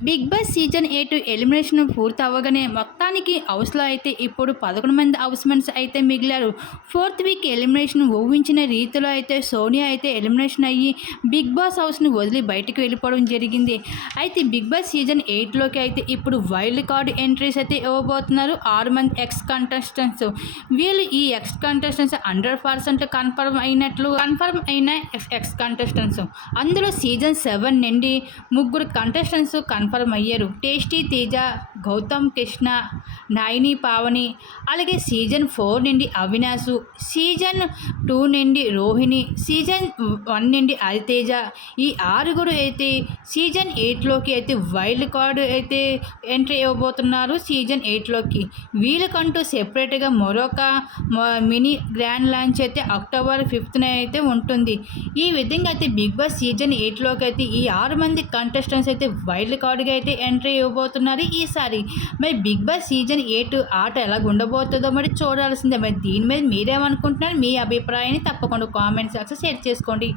Big boss season eight elimination ಪೂರ್ತಿ ಅವಾಗನೇ ಮಕ್ మొత్తానికి హౌస్లో అయితే ఇప్పుడు పదకొండు మంది హౌస్ మెంట్స్ అయితే మిగిలారు. ఫోర్త్ వీక్ ఎలిమినేషన్ ఊహించిన రీతిలో అయితే సోనియా అయితే ఎలిమినేషన్ అయ్యి బిగ్ బాస్ హౌస్ని వదిలి బయటకు వెళ్ళిపోవడం జరిగింది. అయితే బిగ్ బాస్ సీజన్ ఎయిట్లోకి అయితే ఇప్పుడు వైల్డ్ కార్డ్ ఎంట్రీస్ అయితే ఇవ్వబోతున్నారు ఆరు మంది ఎక్స్ కంటెస్టెంట్స్. వీళ్ళు ఈ ex contestants hundred percent confirm అయినట్లు కన్ఫర్మ్ అయిన ఎక్స్ కంటెస్టెంట్స్. అందులో సీజన్ సెవెన్ నుండి ముగ్గురు కంటెస్టెంట్స్ కన్ఫర్మ్ అయ్యారు. టేస్టీ తేజ గౌతమ్ కృష్ణ నాయిని పావని అలాగే సీజన్ ఫోర్ నుండి అవినాశు సీజన్ టూ నుండి రోహిణి సీజన్ వన్ నుండి అరితేజ ఈ ఆరుగురు అయితే సీజన్ ఎయిట్లోకి అయితే వైల్డ్ కార్డు అయితే ఎంట్రీ ఇవ్వబోతున్నారు సీజన్ ఎయిట్లోకి. వీళ్ళకంటూ సెపరేట్గా మరొక మినీ గ్రాండ్ లాంచ్ అయితే అక్టోబర్ ఫిఫ్త్న అయితే ఉంటుంది. ఈ విధంగా అయితే బిగ్ బాస్ సీజన్ ఎయిట్లోకి అయితే ఈ ఆరు మంది కంటెస్టెంట్స్ అయితే వైల్డ్ కార్డుగా అయితే ఎంట్రీ ఇవ్వబోతున్నారు. ఈసారి మరి? బిగ్ బాస్ సీజన్ ఎయిట్ ఆట ఎలా ఉండబోతుందో మరి చూడాల్సిందే. మరి దీని మీద మీరేమనుకుంటున్నారు? మీ అభిప్రాయాన్ని తప్పకుండా కామెంట్ సెక్షన్ షేర్ చేసుకోండి.